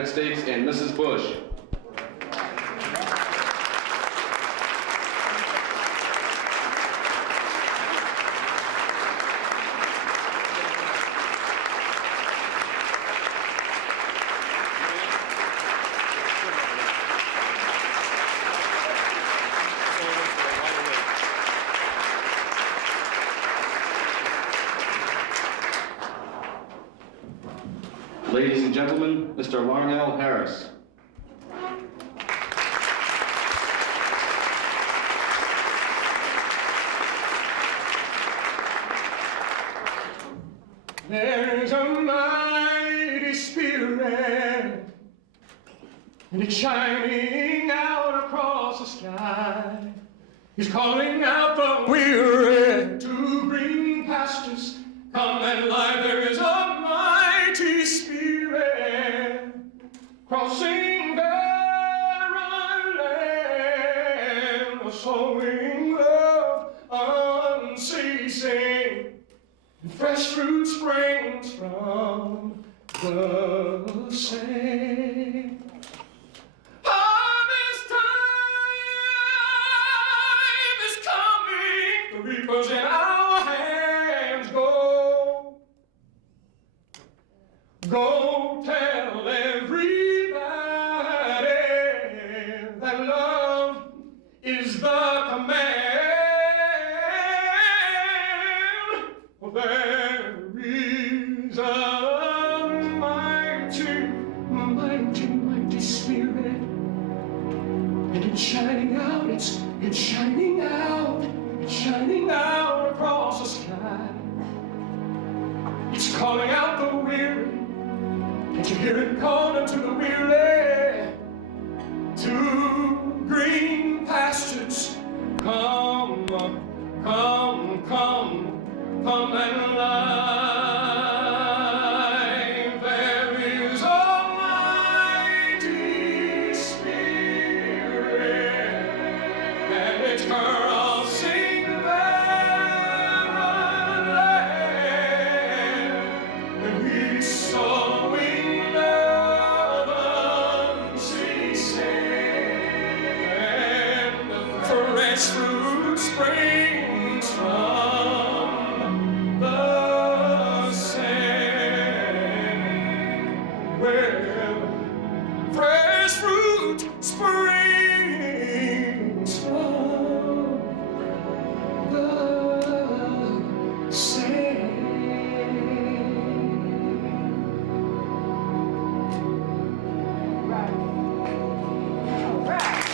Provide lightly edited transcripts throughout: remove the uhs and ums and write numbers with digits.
United States, and Mrs. Bush. Ladies and gentlemen, Mr. Larnell Harris. There's a mighty spirit, and it's shining out across the sky. He's calling out the weary to green pastures. Come and lie, there is a mighty spirit crossing barren land, sowing love unceasing. Fresh fruit springs from the same. Harvest time is coming. The reaper's in our hands. Go tell everybody that love is the command. There is a mighty, mighty, mighty spirit, and it's shining out, it's shining out, it's shining out across the sky. It's calling out the weary. Can't you hear it calling to the weary? To green pastures, come, come, come. Come and lie. There is a mighty spirit, and it's crossing barren land, and he's sowing love unceasing, and fresh fruit springs from fresh fruit springs from the same. Right. All right.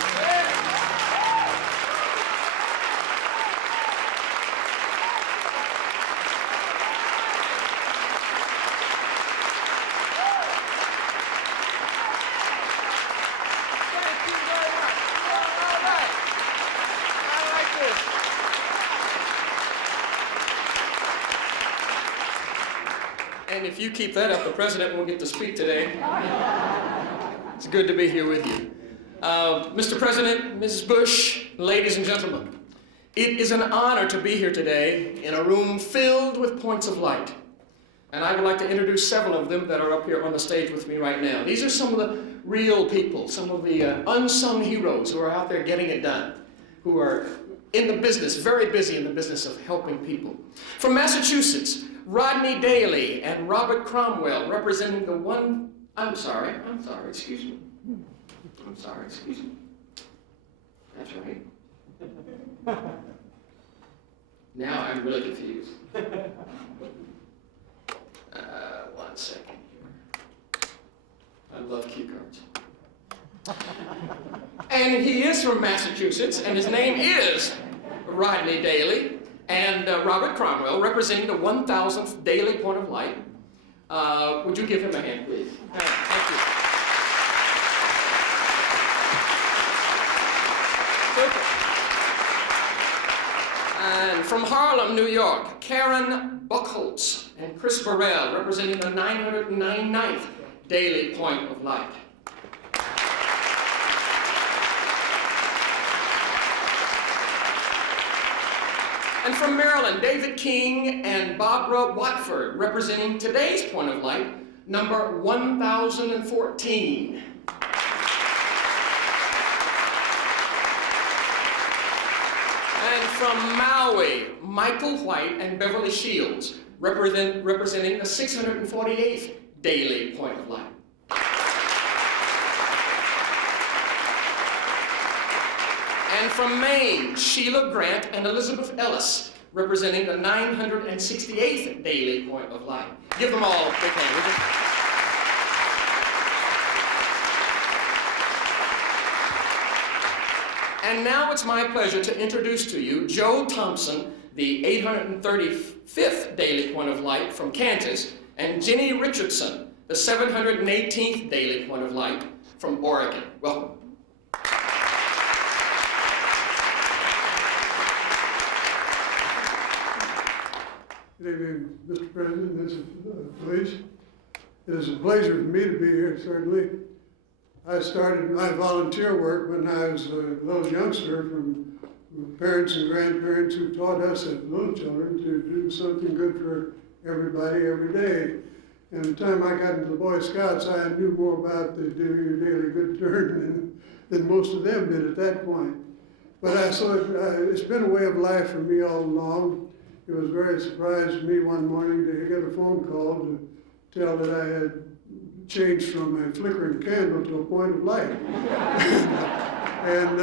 And if you keep that up, the president won't get to speak today. It's good to be here with you. Mr. President, Mrs. Bush, ladies and gentlemen, it is an honor to be here today in a room filled with points of light. And I would like to introduce several of them that are up here on the stage with me right now. These are some of the real people, some of the unsung heroes who are out there getting it done, who are in the business, very busy in the business of helping people. From Massachusetts, Rodney Daly and Robert Cromwell, representing the one... excuse me. That's right. Now I'm really confused. One second here. I love cue cards. And he is from Massachusetts, and his name is Rodney Daly, and Robert Cromwell, representing the 1000th Daily Point of Light. Would you give him a hand, please? Thank you. Super. And from Harlem, New York, Karen Buchholz and Chris Burrell, representing the 999th Daily Point of Light. And from Maryland, David King and Barbara Watford, representing today's Point of Light, number 1014. And from Maui, Michael White and Beverly Shields, representing the 648th daily point of light. And from Maine, Sheila Grant and Elizabeth Ellis, representing the 968th daily point of light. Give them all a big hand, would you? And now it's my pleasure to introduce to you Joe Thompson, the 835th daily point of light from Kansas, and Jenny Richardson, the 718th daily point of light from Oregon. Welcome. Good evening, Mr. President. This is Police. It is a pleasure for me to be here, certainly. I started my volunteer work when I was a little youngster from parents and grandparents who taught us as little children to do something good for everybody every day. And the time I got into the Boy Scouts, I knew more about the do your daily good turn than most of them did at that point. But it's been a way of life for me all along. It was very surprised to me one morning to get a phone call to tell that I had changed from a flickering candle to a point of light. And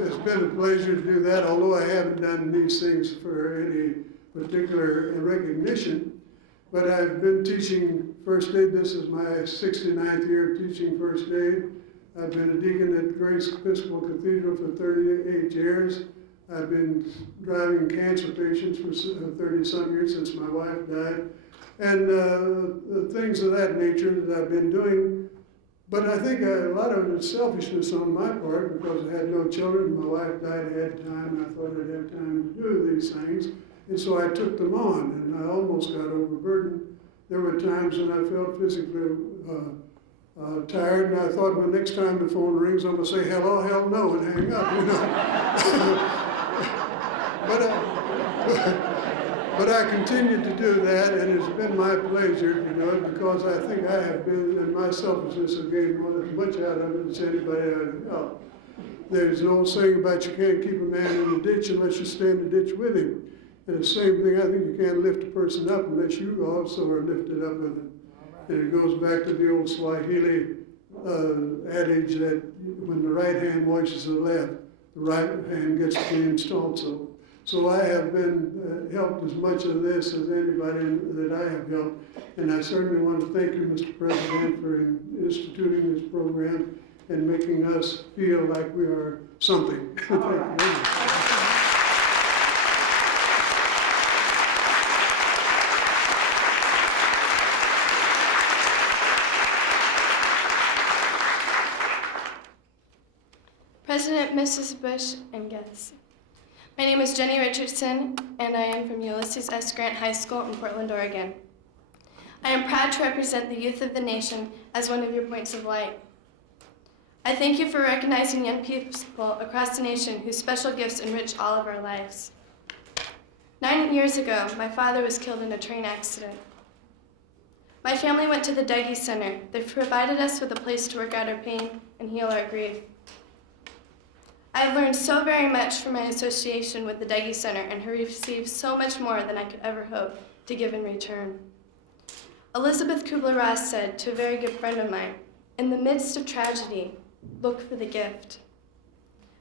it's been a pleasure to do that, although I haven't done these things for any particular recognition. But I've been teaching first aid. This is my 69th year of teaching first aid. I've been a deacon at Grace Episcopal Cathedral for 38 years. I've been driving cancer patients for 30-some years since my wife died. And things of that nature that I've been doing. But I think a lot of it is selfishness on my part because I had no children. My wife died ahead of time, and I thought I'd have time to do these things. And so I took them on, and I almost got overburdened. There were times when I felt physically tired, and I thought, well, next time the phone rings, I'm going to say, hello, hell no, and hang up, you know. But I continued to do that, and it's been my pleasure to do it because I think I have been, and my selfishness has gained as much out of it as anybody I've helped. There's an old saying about you can't keep a man in the ditch unless you stay in the ditch with him. And the same thing, I think you can't lift a person up unless you also are lifted up with him. And it goes back to the old Swahili adage that when the right hand washes the left, the right hand gets cleansed also. So I have been helped as much of this as anybody that I have helped. And I certainly want to thank you, Mr. President, for instituting this program and making us feel like we are something. Thank you very much. President, Mrs. Bush, and guests. My name is Jenny Richardson, and I am from Ulysses S. Grant High School in Portland, Oregon. I am proud to represent the youth of the nation as one of your points of light. I thank you for recognizing young people across the nation whose special gifts enrich all of our lives. 9 years ago, my father was killed in a train accident. My family went to the Dougie Center. They provided us with a place to work out our pain and heal our grief. I have learned so very much from my association with the Dougie Center and have received so much more than I could ever hope to give in return. Elizabeth Kubler-Ross said to a very good friend of mine, in the midst of tragedy, look for the gift.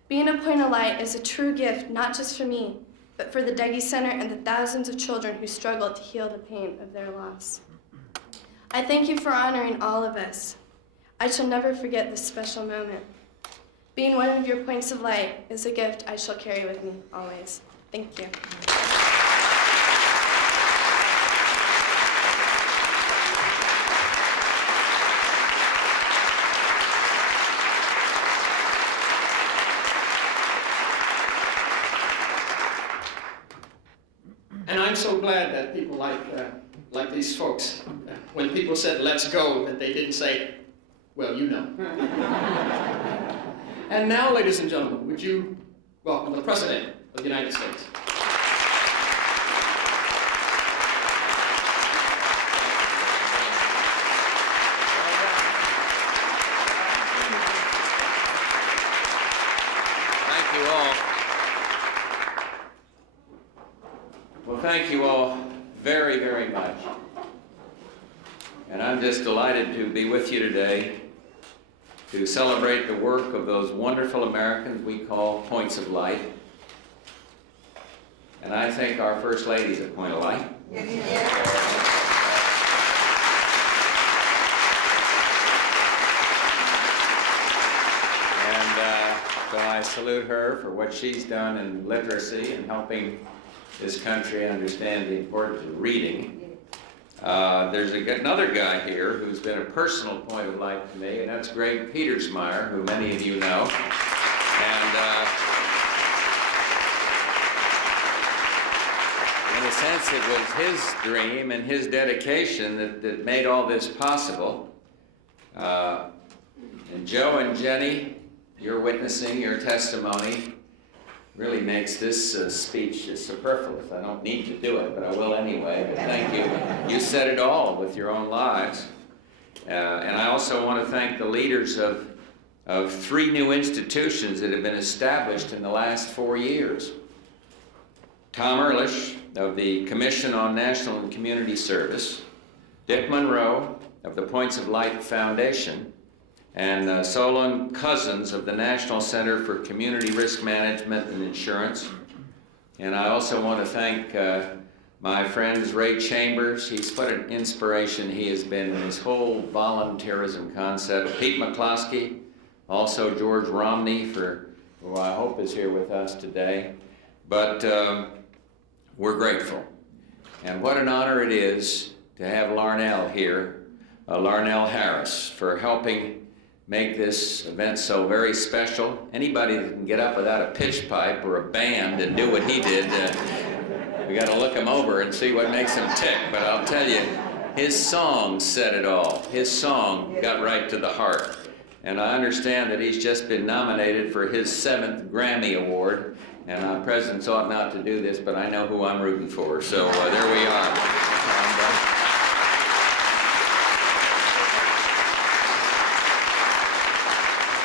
Being a point of light is a true gift, not just for me, but for the Dougie Center and the thousands of children who struggle to heal the pain of their loss. I thank you for honoring all of us. I shall never forget this special moment. Being one of your points of light is a gift I shall carry with me always. Thank you. And I'm so glad that people like these folks, when people said, let's go, that they didn't say, well, you know. And now, ladies and gentlemen, would you welcome the President of the United States. thank you all very, very much. And I'm just delighted to be with you today to celebrate the work of those wonderful Americans we call Points of Light. And I think our First Lady's a point of light. So I salute her for what she's done in literacy and helping this country understand the importance of reading. There's another guy here who's been a personal point of light to me, and that's Greg Petersmeyer, who many of you know. And in a sense, it was his dream and his dedication that made all this possible. And Joe and Jenny, your witnessing, your testimony really makes this speech superfluous. I don't need to do it, but I will anyway. But thank you. You said it all with your own lives. And I also want to thank the leaders of 3 new institutions that have been established in the last 4 years. Tom Ehrlich of the Commission on National and Community Service, Dick Monroe of the Points of Light Foundation, and Solon Cousins of the National Center for Community Risk Management and Insurance. And I also want to thank my friend Ray Chambers. What an inspiration he has been in his whole volunteerism concept. Pete McCloskey, also George Romney, who I hope is here with us today. But we're grateful. And what an honor it is to have Larnell here, Larnell Harris, for helping make this event so very special. Anybody that can get up without a pitch pipe or a band and do what he did, we got to look him over and see what makes him tick. But I'll tell you, his song said it all. His song got right to the heart. And I understand that he's just been nominated for his 7th Grammy Award. And presidents ought not to do this, but I know who I'm rooting for. So there we are.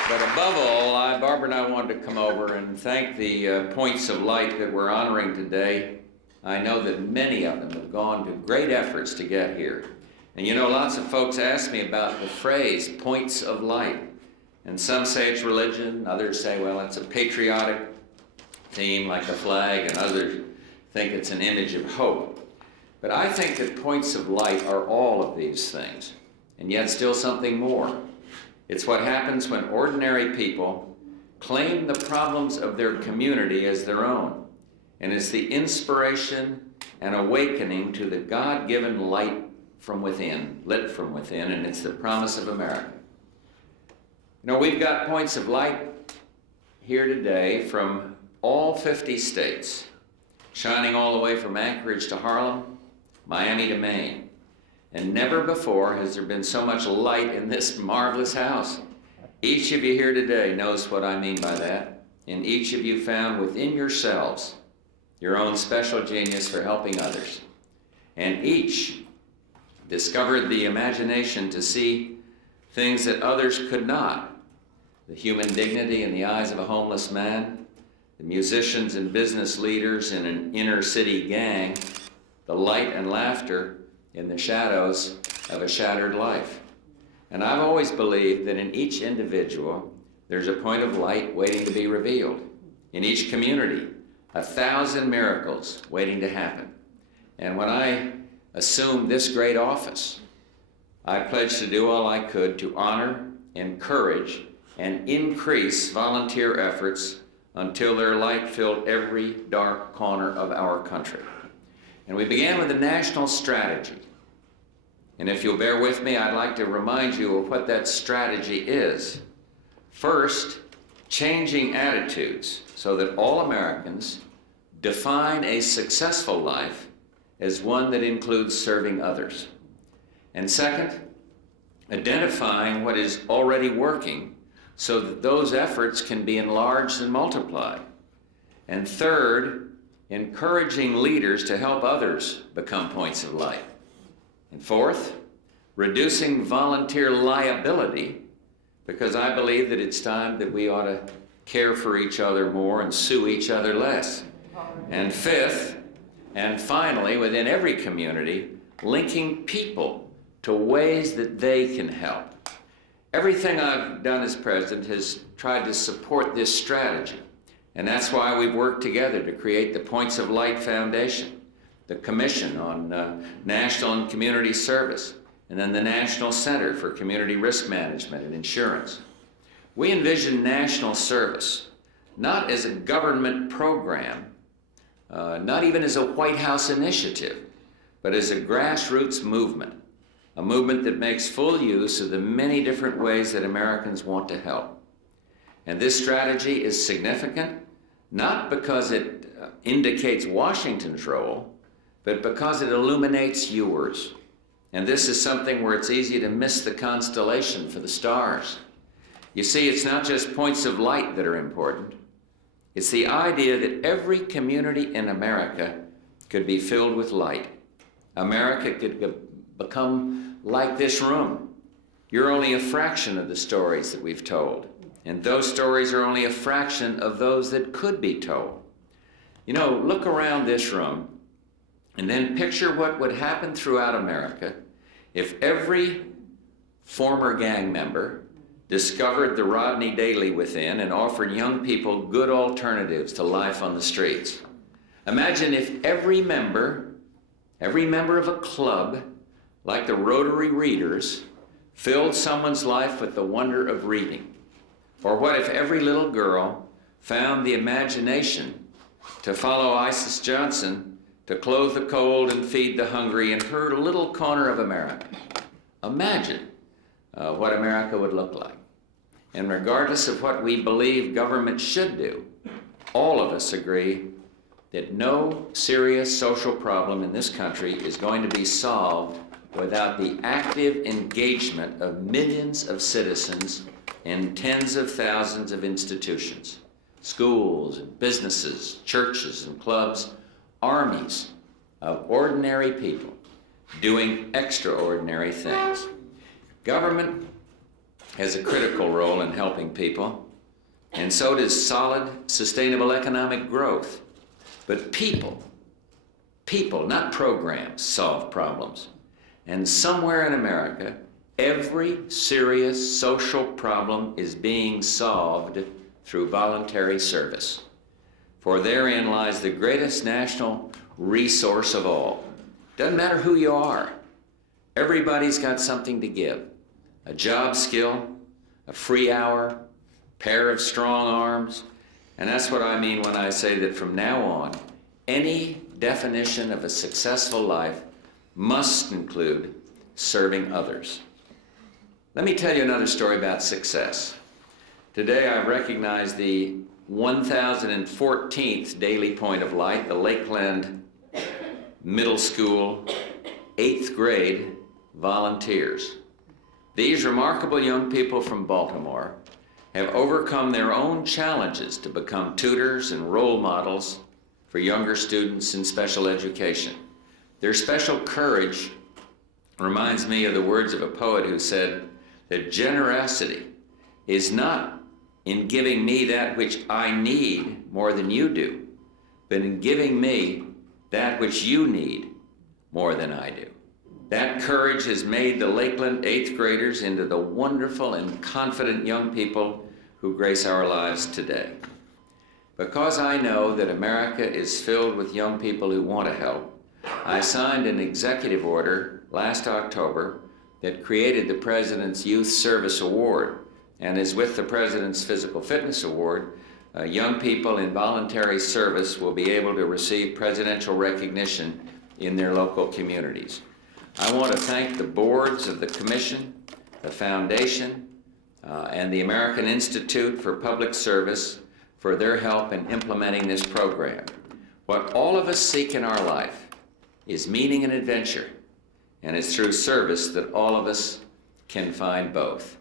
But above all, Barbara and I wanted to come over and thank the Points of Light that we're honoring today. I know that many of them have gone to great efforts to get here. And you know, lots of folks ask me about the phrase, Points of Light. And some say it's religion, others say, well, it's a patriotic theme like a flag, and others think it's an image of hope. But I think that Points of Light are all of these things, and yet still something more. It's what happens when ordinary people claim the problems of their community as their own. And it's the inspiration and awakening to the God-given light from within, lit from within, and it's the promise of America. You know, we've got Points of Light here today from all 50 states, shining all the way from Anchorage to Harlem, Miami to Maine. And never before has there been so much light in this marvelous house. Each of you here today knows what I mean by that. And each of you found within yourselves your own special genius for helping others. And each discovered the imagination to see things that others could not. The human dignity in the eyes of a homeless man, the musicians and business leaders in an inner city gang, the light and laughter in the shadows of a shattered life. And I've always believed that in each individual, there's a point of light waiting to be revealed. In each community, 1,000 miracles waiting to happen. And when I assumed this great office, I pledged to do all I could to honor, encourage, and increase volunteer efforts until their light filled every dark corner of our country. And we began with a national strategy. And if you'll bear with me, I'd like to remind you of what that strategy is. First, changing attitudes so that all Americans define a successful life as one that includes serving others. And second, identifying what is already working so that those efforts can be enlarged and multiplied. And third, encouraging leaders to help others become points of light. And fourth, reducing volunteer liability, because I believe that it's time that we ought to care for each other more and sue each other less. And fifth, And finally, within every community, linking people to ways that they can help. Everything I've done as president has tried to support this strategy. And that's why we've worked together to create the Points of Light Foundation, the Commission on National and Community Service, and then the National Center for Community Risk Management and Insurance. We envision national service not as a government program, not even as a White House initiative, but as a grassroots movement, a movement that makes full use of the many different ways that Americans want to help. And this strategy is significant, not because it indicates Washington's role, but because it illuminates yours. And this is something where it's easy to miss the constellation for the stars. You see, it's not just points of light that are important. It's the idea that every community in America could be filled with light. America could become like this room. You're only a fraction of the stories that we've told. And those stories are only a fraction of those that could be told. You know, look around this room and then picture what would happen throughout America if every former gang member discovered the Rodney Daley within and offered young people good alternatives to life on the streets. Imagine if every member of a club, like the Rotary Readers, filled someone's life with the wonder of reading. Or what if every little girl found the imagination to follow Isis Johnson to clothe the cold and feed the hungry in her little corner of America? Imagine what America would look like. And regardless of what we believe government should do, all of us agree that no serious social problem in this country is going to be solved without the active engagement of millions of citizens in tens of thousands of institutions, schools and businesses, churches and clubs, armies of ordinary people doing extraordinary things. Government has a critical role in helping people, and so does solid, sustainable economic growth. But people, not programs, solve problems. And somewhere in America, every serious social problem is being solved through voluntary service. For therein lies the greatest national resource of all. Doesn't matter who you are. Everybody's got something to give. A job skill, a free hour, pair of strong arms. And that's what I mean when I say that from now on, any definition of a successful life must include serving others. Let me tell you another story about success. Today I recognize the 1014th daily point of light, the Lakeland Middle School 8th grade volunteers. These remarkable young people from Baltimore have overcome their own challenges to become tutors and role models for younger students in special education. Their special courage reminds me of the words of a poet who said that generosity is not in giving me that which I need more than you do, but in giving me that which you need more than I do. That courage has made the Lakeland 8th graders into the wonderful and confident young people who grace our lives today. Because I know that America is filled with young people who want to help, I signed an executive order last October that created the President's Youth Service Award, and as with the President's Physical Fitness Award, young people in voluntary service will be able to receive presidential recognition in their local communities. I want to thank the boards of the Commission, the Foundation, and the American Institute for Public Service for their help in implementing this program. What all of us seek in our life is meaning and adventure, and it's through service that all of us can find both.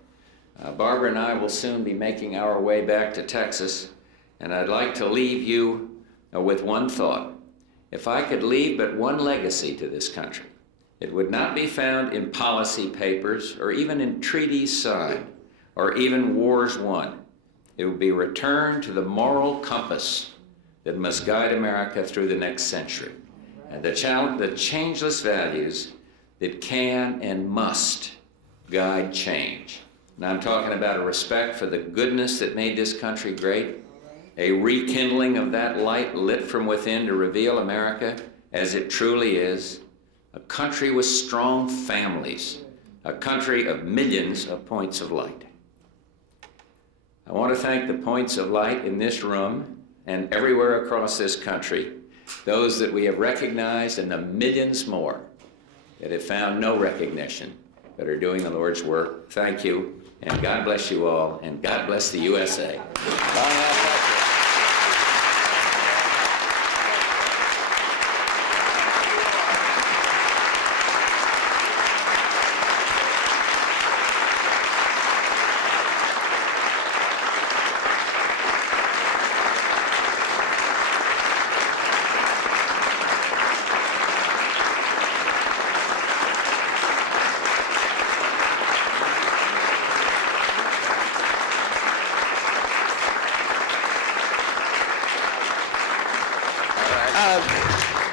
Barbara and I will soon be making our way back to Texas, and I'd like to leave you with one thought. If I could leave but one legacy to this country, it would not be found in policy papers or even in treaties signed or even wars won. It would be returned to the moral compass that must guide America through the next century. and the changeless values that can and must guide change. And I'm talking about a respect for the goodness that made this country great, a rekindling of that light lit from within to reveal America as it truly is, a country with strong families, a country of millions of points of light. I want to thank the points of light in this room and everywhere across this country, those that we have recognized and the millions more that have found no recognition but are doing the Lord's work. Thank you, and God bless you all, and God bless the USA. Bye now.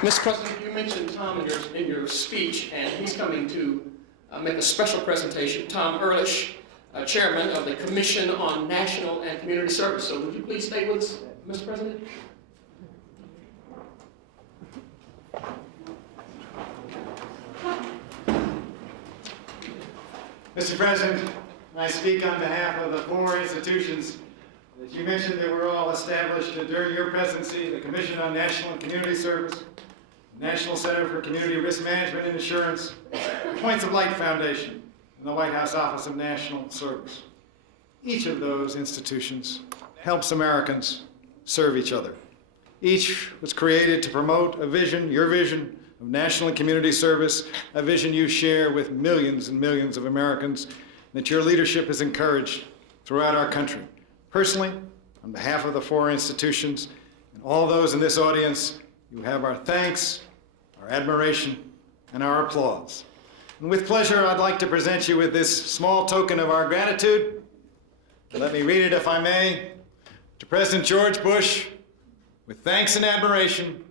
Mr. President, you mentioned Tom in your speech, and he's coming to make a special presentation. Tom Ehrlich, Chairman of the Commission on National and Community Service. So would you please stay with us, Mr. President? Mr. President, I speak on behalf of the 4 institutions that you mentioned that were all established during your presidency: the Commission on National and Community Service, National Center for Community Risk Management and Insurance, the Points of Light Foundation, and the White House Office of National Service. Each of those institutions helps Americans serve each other. Each was created to promote a vision, your vision, of national and community service, a vision you share with millions and millions of Americans, that your leadership has encouraged throughout our country. Personally, on behalf of the 4 institutions and all those in this audience, you have our thanks, our admiration, and our applause. And with pleasure, I'd like to present you with this small token of our gratitude. Let me read it, if I may. To President George Bush, with thanks and admiration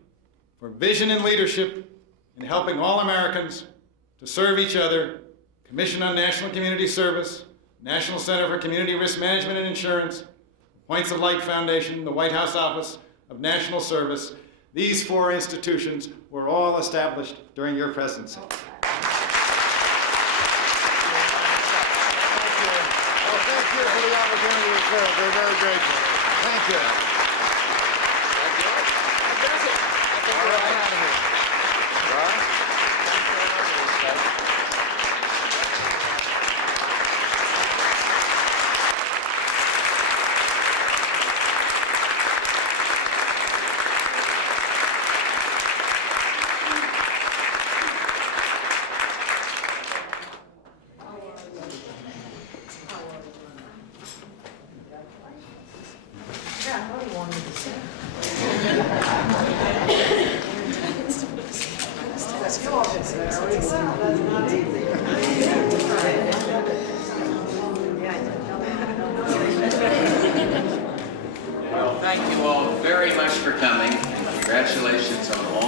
for vision and leadership in helping all Americans to serve each other, Commission on National Community Service, National Center for Community Risk Management and Insurance, Points of Light Foundation, the White House Office of National Service. These 4 institutions were all established during your presidency. Thank you for the opportunity to serve. We're very grateful. Thank you. All right. Well, thank you all very much for coming. Congratulations on all